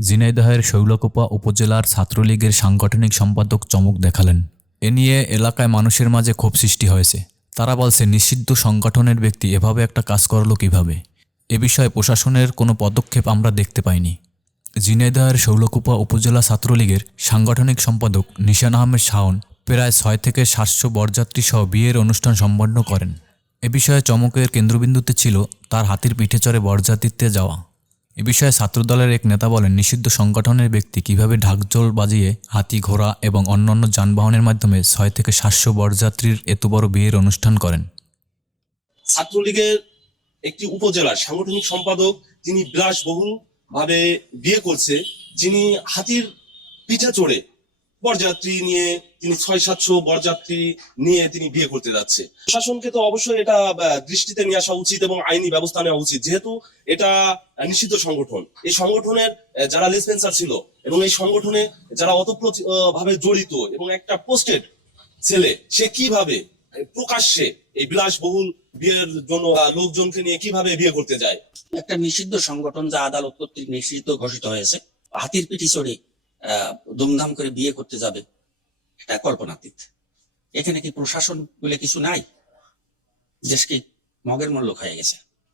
ঝিনাইদহের শৈলকোপা উপজেলার ছাত্রলীগের সাংগঠনিক সম্পাদক চমক দেখালেন। এ নিয়ে এলাকায় মানুষের মাঝে ক্ষোভ সৃষ্টি হয়েছে। তারা বলছে, নিষিদ্ধ সংগঠনের ব্যক্তি এভাবে একটা কাজ করল কীভাবে? এ বিষয়ে প্রশাসনের কোনো পদক্ষেপ আমরা দেখতে পাইনি। ঝিনাইদহের শৈলকুপা উপজেলা ছাত্রলীগের সাংগঠনিক সম্পাদক নিশান আহমেদ শাওন প্রায় ছয় থেকে সাতশো বরযাত্রী সহ বিয়ের অনুষ্ঠান সম্পন্ন করেন। এ বিষয়ে চমকের কেন্দ্রবিন্দুতে ছিল তার হাতির পিঠে চড়ে বরযাত্রীতে যাওয়া। এ বিষয়ে ছাত্রদলের এক নেতা বলেন, নিষিদ্ধ সংগঠনের ব্যক্তি কীভাবে ঢাকজোল বাজিয়ে হাতি, ঘোড়া এবং অন্যান্য যানবাহনের মাধ্যমে ছয় থেকে সাতশো বরযাত্রীর এত বড় বিয়ের অনুষ্ঠান করেন। ছাত্রলীগের একটি উপজেলার সাংগঠনিক সম্পাদক তিনি বিলাসবহুল ভাবে বিয়ে করছে, যিনি হাতির পিঠে চড়ে বরযাত্রী নিয়ে তিনি ছয় সাতশো বরযাত্রী নিয়ে তিনি বিয়ে করতে যাচ্ছে। প্রশাসনকে তো অবশ্যই এটা দৃষ্টিতে নিয়ে আসা উচিত এবং আইনি ব্যবস্থা নেওয়া উচিত। যেহেতু এটা নিষিদ্ধ সংগঠন। এই সংগঠনের যারা লেসপেন্সার ছিল এবং এই সংগঠনে যারা অতপ্রত ভাবে জড়িত এবং একটা পোস্টেড ছেলে, সে কীভাবে, প্রকাশ্যে এই বিলাসবহুল বিয়ের জন্য লোকজনকে নিয়ে কীভাবে বিয়ে করতে যায়? একটা নিষিদ্ধ সংগঠন যা আদালত কর্তৃক নিষিদ্ধ ঘোষিত হয়েছে, হাতির পিঠি চড়ে দুমদাম করে বিয়ে করতে যাবে। এটা কল্পনাতীত। এখানে কি প্রশাসন বলে কিছু নাই? দেশকে মগের মূল্য হয়ে গেছে।